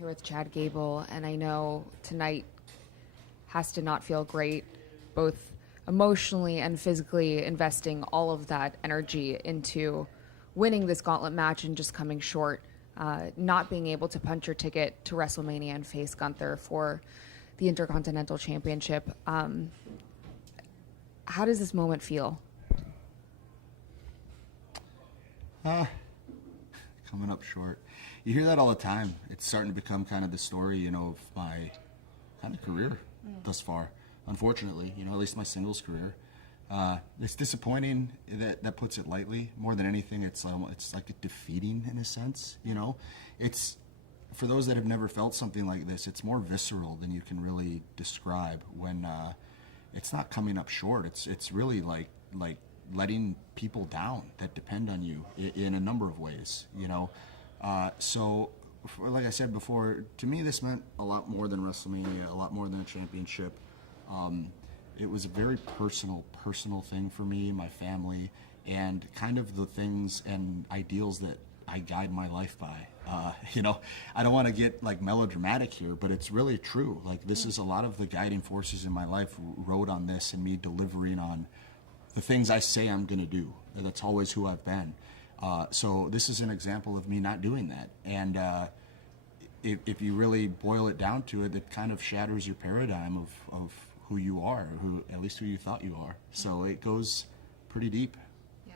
here with Chad Gable, and I know tonight has to not feel great, both emotionally and physically investing all of that energy into winning this gauntlet match and just coming short, not being able to punch your ticket to WrestleMania and face Gunther for the Intercontinental Championship. How does this moment feel? Coming up short. You hear that all the time. It's starting to become kind of the story, of my kind of career thus far. Unfortunately, at least my singles career. It's disappointing. That puts it lightly. More than anything, it's like defeating in a sense. It's for those that have never felt something like this. It's more visceral than you can really describe. When it's not coming up short. It's really like letting people down that depend on you in a number of ways. So, like I said before, to me this meant a lot more than WrestleMania, a lot more than a championship. It was a very personal thing for me, my family, and kind of the things and ideals that I guide my life by. I don't want to get like melodramatic here, but it's really true. Like this is a lot of the guiding forces in my life rode on this and me delivering on the things I say I'm going to do. That's always who I've been. So this is an example of me not doing that. And if you really boil it down to it, it kind of shatters your paradigm of who you are, at least who you thought you are. So it goes pretty deep. Yeah.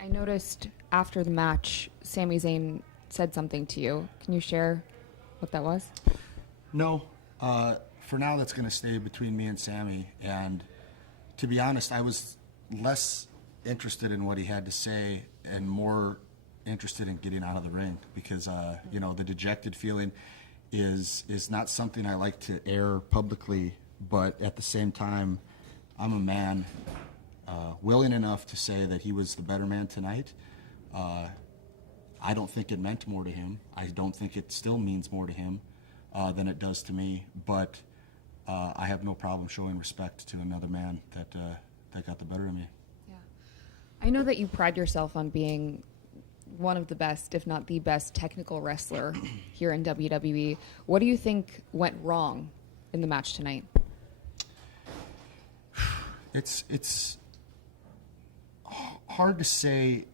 I noticed after the match, Sami Zayn said something to you. Can you share what that was? No. For now, that's going to stay between me and Sami. And to be honest, I was less interested in what he had to say and more interested in getting out of the ring because the dejected feeling is not something I like to air publicly, but at the same time I'm a man willing enough to say that he was the better man tonight. I don't think it meant more to him. I don't think it still means more to him than it does to me, but I have no problem showing respect to another man that got the better of me. I know that you pride yourself on being one of the best, if not the best, technical wrestler here in WWE. What do you think went wrong in the match tonight? It's hard to say,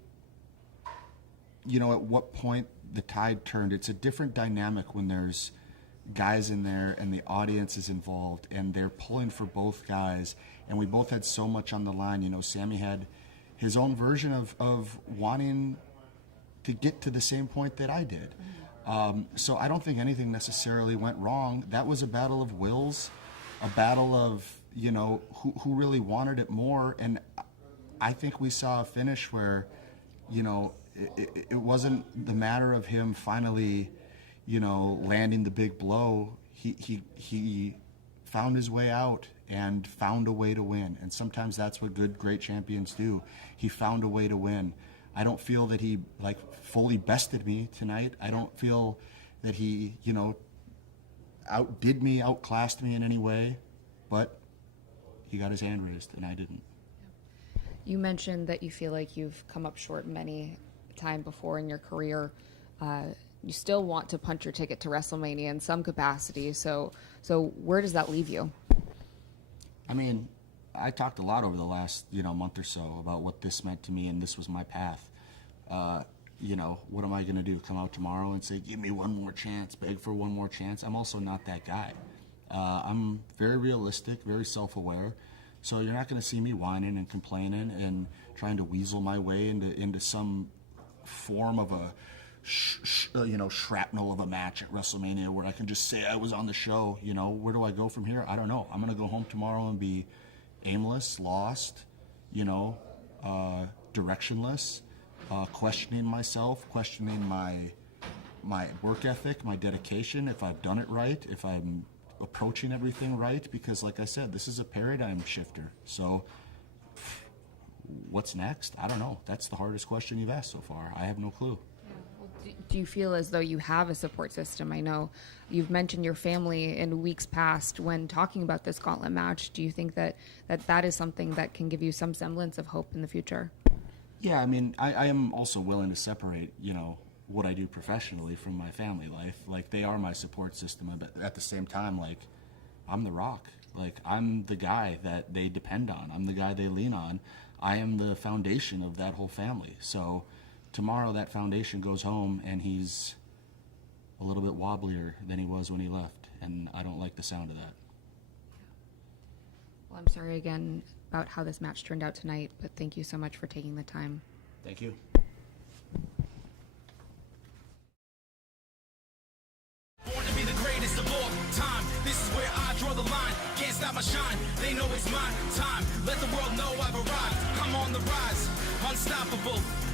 at what point the tide turned. It's a different dynamic when there's guys in there and the audience is involved and they're pulling for both guys, and we both had so much on the line. Sami had his own version of wanting to get to the same point that I did. So I don't think anything necessarily went wrong. That was a battle of wills, a battle of, who really wanted it more. And I think we saw a finish where, it wasn't the matter of him finally, landing the big blow. He found his way out and found a way to win. And sometimes that's what great champions do. He found a way to win. I don't feel that he fully bested me tonight. I don't feel that he, outdid me, outclassed me in any way, but he got his hand raised and I didn't. You mentioned that you feel like you've come up short many times before in your career. You still want to punch your ticket to WrestleMania in some capacity. So where does that leave you? I mean, I talked a lot over the last, month or so about what this meant to me, and this was my path. What am I going to do? Come out tomorrow and say, give me one more chance, beg for one more chance? I'm also not that guy. I'm very realistic, very self-aware. So you're not going to see me whining and complaining and trying to weasel my way into some form of a shrapnel of a match at WrestleMania where I can just say I was on the show. Where do I go from here? I don't know. I'm going to go home tomorrow and be aimless, lost, directionless, questioning myself, questioning my work ethic, my dedication, if I've done it right, if I'm approaching everything right, because like I said, this is a paradigm shifter. So what's next? I don't know. That's the hardest question you've asked so far. I have no clue. Do you feel as though you have a support system? I know you've mentioned your family in weeks past when talking about this gauntlet match. Do you think that is something that can give you some semblance of hope in the future? Yeah, I mean, I am also willing to separate, what I do professionally from my family life. Like, they are my support system, but at the same time, like, I'm the rock. Like, I'm the guy that they depend on. I'm the guy they lean on. I am the foundation of that whole family. So tomorrow that foundation goes home and he's a little bit wobblier than he was when he left, and I don't like the sound of that. Well, I'm sorry again about how this match turned out tonight, but thank you so much for taking the time. Thank you. Born to be the greatest of all time. This is where I draw the line. Can't stop my shine. They know it's my time. Let the world know I've arrived. I'm on the rise. Unstoppable.